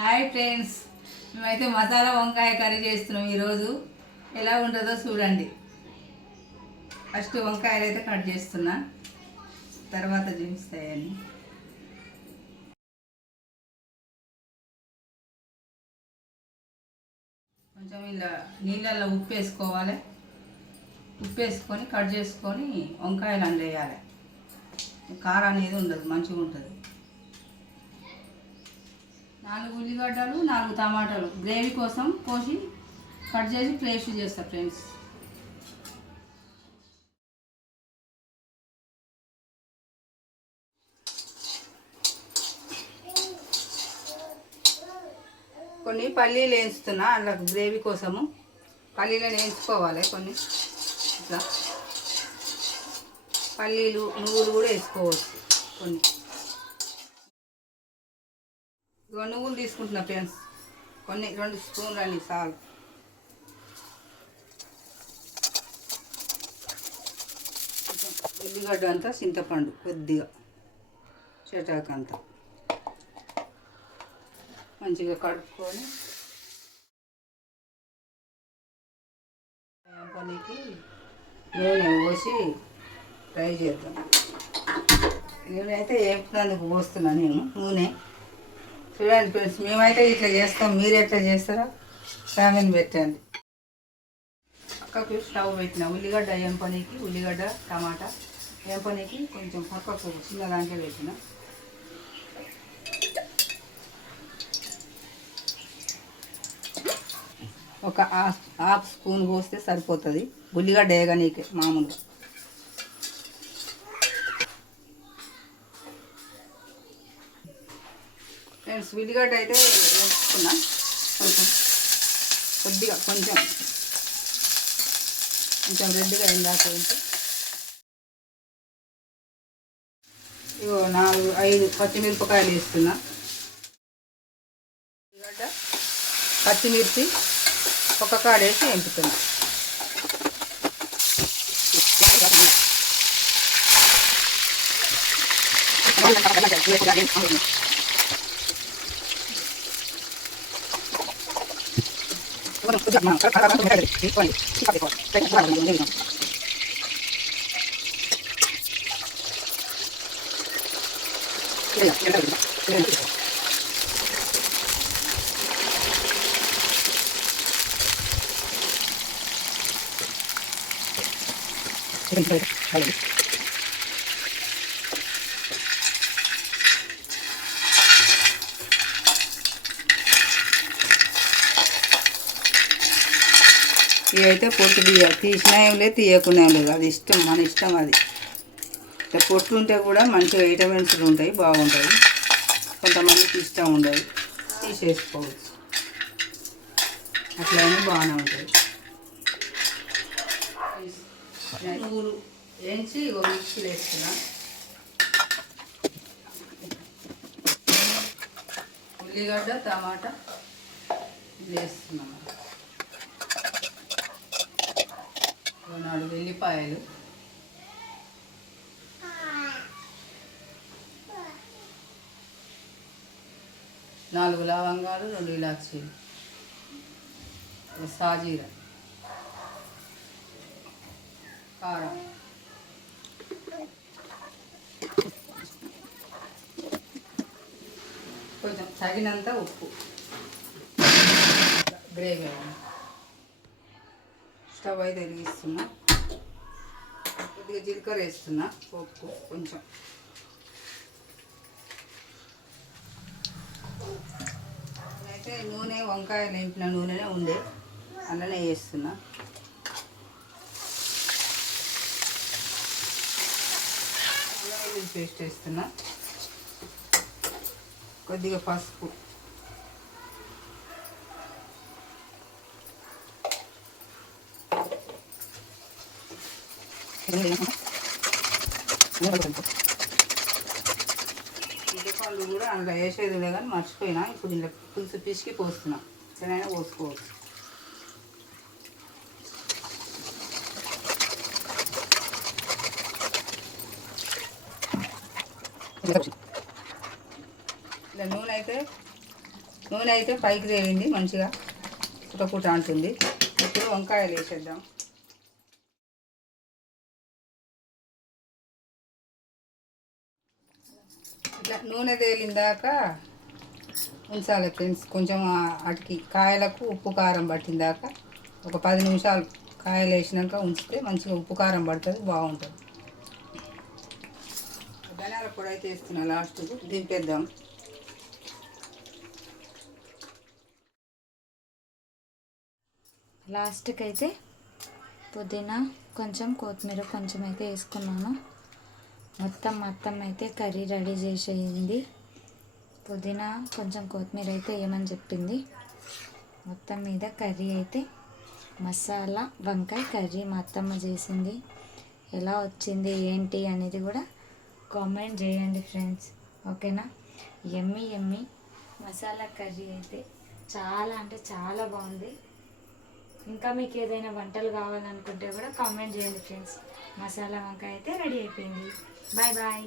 Hi friends, మేమైతే మసాలా వంకాయ curry చేస్తున్నాం. ఈరోజు ఎలా ఉంటుందో చూడండి. ఫస్ట్ వంకాయలు అయితే కట్ చేస్తున్నా, తర్వాత చూపిస్తాయని. కొంచెం ఇలా నీళ్ళల్లో ఉప్పు వేసుకోవాలి. ఉప్పు వేసుకొని కట్ చేసుకొని వంకాయలు అందులో వేయాలి. కారం అనేది ఉండదు, మంచిగా ఉంటుంది. 4 ఉల్లిగడ్డలు 4 టమాటాలు గ్రేవీ కోసం కోసి కట్ చేసి పేస్ట్ చేస్తా ఫ్రెండ్స్. కొన్ని పల్లీలు వేస్తున్నా అలా గ్రేవీ కోసము. పల్లీలను వేసుకోవాలి కొన్ని. ఇట్లా పల్లీలు నువ్వులు కూడా వేసుకోవచ్చు కొన్ని. నువ్వులు తీసుకుంటున్నా ఫ్రెండ్స్, కొన్ని 2 స్పూన్లు అన్ని చాలు. ఉల్లిగడ్డ అంతా, చింతపండు కొద్దిగా, చెటాకంతా మంచిగా కడుక్కొని పనికి నూనె పోసి ఫ్రై చేద్దాం. నూనె అయితే వేపునందుకు పోస్తున్నా నేను నూనె. చూడండి ఫ్రెండ్స్, మేమైతే ఇట్లా చేస్తాం. మీరు ఎట్లా చేస్తారో కామెంట్ పెట్టండి. పక్కకు స్టవ్ పెట్టిన ఉల్లిగడ్డ వేంపనీకి, ఉల్లిగడ్డ టమాటా వేంపనీకి కొంచెం పక్కకు చిన్న దాంట్లో పెట్టిన. ఒక హాఫ్ స్పూన్ పోస్తే సరిపోతుంది ఉల్లిగడ్డ వేగనీకి మామూలుగా. ఫ్రెండ్స్, ఉల్లిగడ్డ అయితే వేసుకున్నా. కొద్దిగా కొంచెం రెడ్గా అయిందాక ఉంటే ఇగో 4-5 పచ్చిమిరపకాయలు వేస్తున్నా. ఉల్లిగడ్డ పచ్చిమిర్చి ఒక కాడేసి వేపుతున్నా. ఇవైతే పొట్టు తీసినా ఏం లేదు, తీయకుండా ఏం లేదు. అది ఇష్టం, మన ఇష్టం. అది పొట్టు ఉంటే కూడా మంచిగా విటమిన్స్ ఉంటాయి, బాగుంటుంది. కొంతమందికి ఇష్టం ఉండదు, తీసేసుకోవచ్చు. అట్లయినా బాగానే ఉంటుంది. నువ్వులు వేయించి మిక్సీలో వేస్తున్నా. ఉల్లిగడ్డ టమాటా వేస్తున్నాను. 4 వెల్లిపాయలు, 4 లవంగాలు, 2 ఇలాచీలు, సాజీర, కారం, కొంచెం తగినంత ఉప్పు. గ్రేవీ స్టవ్ అయితే వెలిగిస్తున్నా. కొద్దిగా జీలకర్ర వేస్తున్నా, ఉప్పు కొంచెం. అయితే నూనె వంకాయలు వేపిన నూనెనే ఉంది, అందులోనే వేస్తున్నా. పేస్ట్ వేస్తున్నా. కొద్దిగా పసుపు, ఉల్లిపాయలు కూడా అందులో వేసేది లేదు కానీ మర్చిపోయినా. ఇప్పుడు ఇలా పులుసు పిసికి పోస్తున్నా, ఎక్కడైనా పోసుకోవచ్చు. ఇలా నూనె అయితే నూనె అయితే పైకి తేలింది, మంచిగా కుటకుట అంటుంది. ఇప్పుడు వంకాయలు వేసేద్దాం. ఇట్లా నూనె తేలిందాక ఉంచాలి ఫ్రెండ్స్. కొంచెం అటుకి కాయలకు ఉప్పు కారం పట్టిందాక ఒక 10 నిమిషాలు కాయలు వేసినాక ఉంచితే మంచిగా ఉప్పు కారం పడుతుంది, బాగుంటుంది. ధనియాల పొడి అయితే వేస్తున్నా, లాస్ట్ దింపేద్దాం. లాస్ట్కి అయితే పుదీనా కొంచెం, కొత్తిమీర కొంచెం అయితే వేసుకున్నాను. మొత్తం అయితే కర్రీ రెడీ చేసేయింది. పుదీనా కొంచెం కొత్తిమీర అయితే ఏమని చెప్పింది. మొత్తం మీద కర్రీ అయితే మసాలా వంకాయ కర్రీ మా అత్తమ్మ చేసింది. ఎలా వచ్చింది ఏంటి అనేది కూడా కామెంట్ చేయండి ఫ్రెండ్స్, ఓకేనా. యమ్మీ యమ్మీ మసాలా కర్రీ అయితే చాలా అంటే చాలా బాగుంది. ఇంకా మీకు ఏదైనా వంటలు కావాలనుకుంటే కూడా కామెంట్ చేయండి ఫ్రెండ్స్. మసాలా వంకాయ అయితే రెడీ అయిపోయింది. Bye bye.